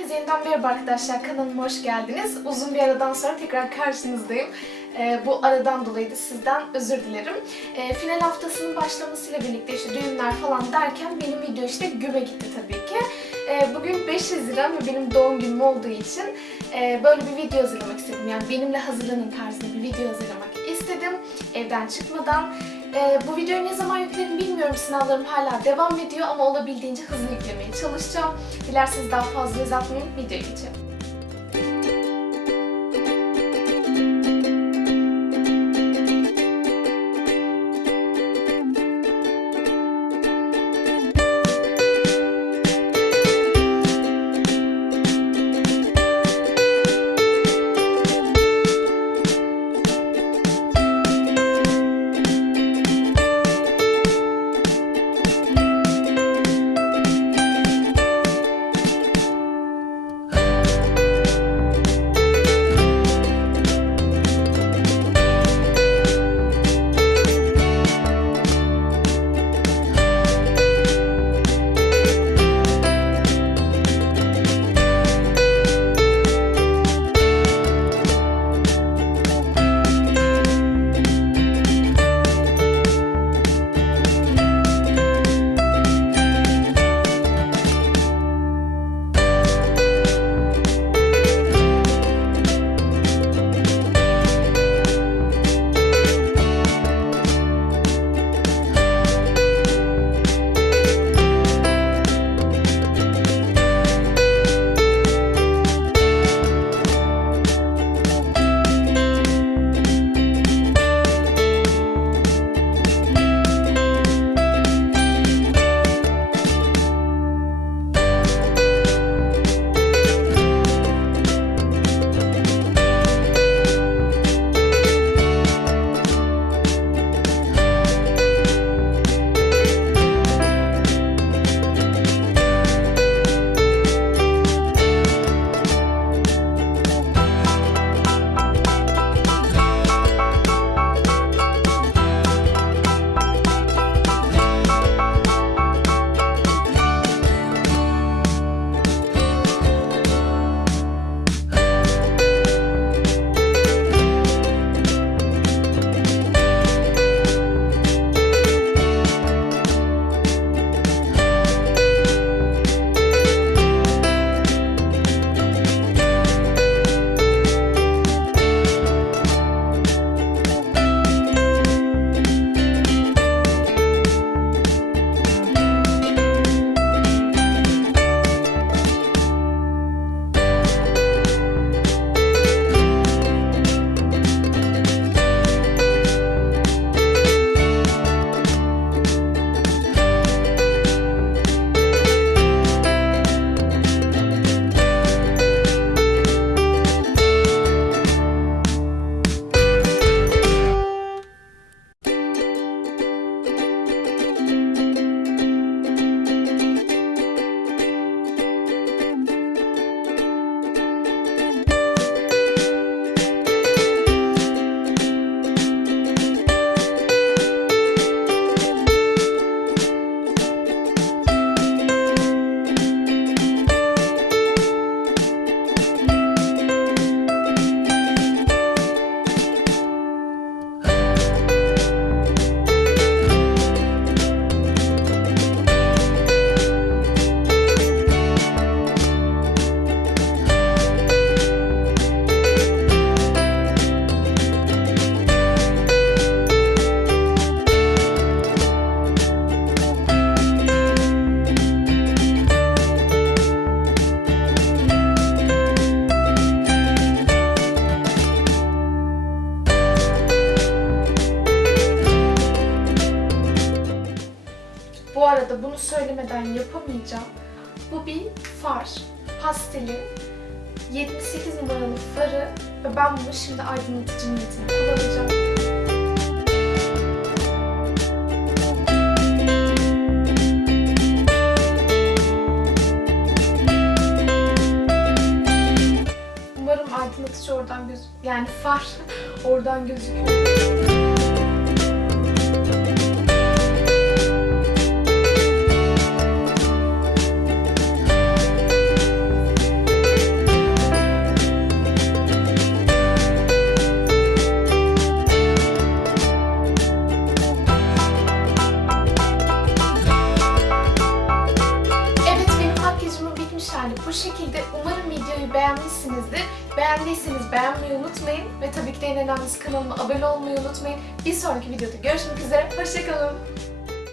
Herkese yeniden merhaba arkadaşlar. Kanalıma hoş geldiniz. Uzun bir aradan sonra tekrar karşınızdayım. Ee, bu aradan dolayı da sizden özür dilerim. Ee, final haftasının başlamasıyla birlikte işte düğünler falan derken benim video işte güme gitti tabii ki. Ee, bugün 5 Haziran ve benim doğum günüm olduğu için e, böyle bir video hazırlamak istedim. Yani benimle hazırlanın tarzında bir video hazırlamak istedim. Evden çıkmadan. Ee, bu videoyu ne zaman yüklerim bilmiyorum. Sınavlarım hala devam ediyor ama olabildiğince hızlı yüklemeye çalışacağım. Dilerseniz daha fazla uzatmayayım. Videoya geçelim. Bu arada bunu söylemeden yapamayacağım. Bu bir far. Pasteli. 78 numaralı farı ve ben bunu şimdi aydınlatıcı niyetine kullanacağım. Umarım aydınlatıcı oradan göz yani far oradan gözüküyor. Umarım videoyu beğenmişsinizdir. Beğendiyseniz beğenmeyi unutmayın ve tabii ki de en önemlisi kanalıma abone olmayı unutmayın. Bir sonraki videoda görüşmek üzere. Hoşçakalın.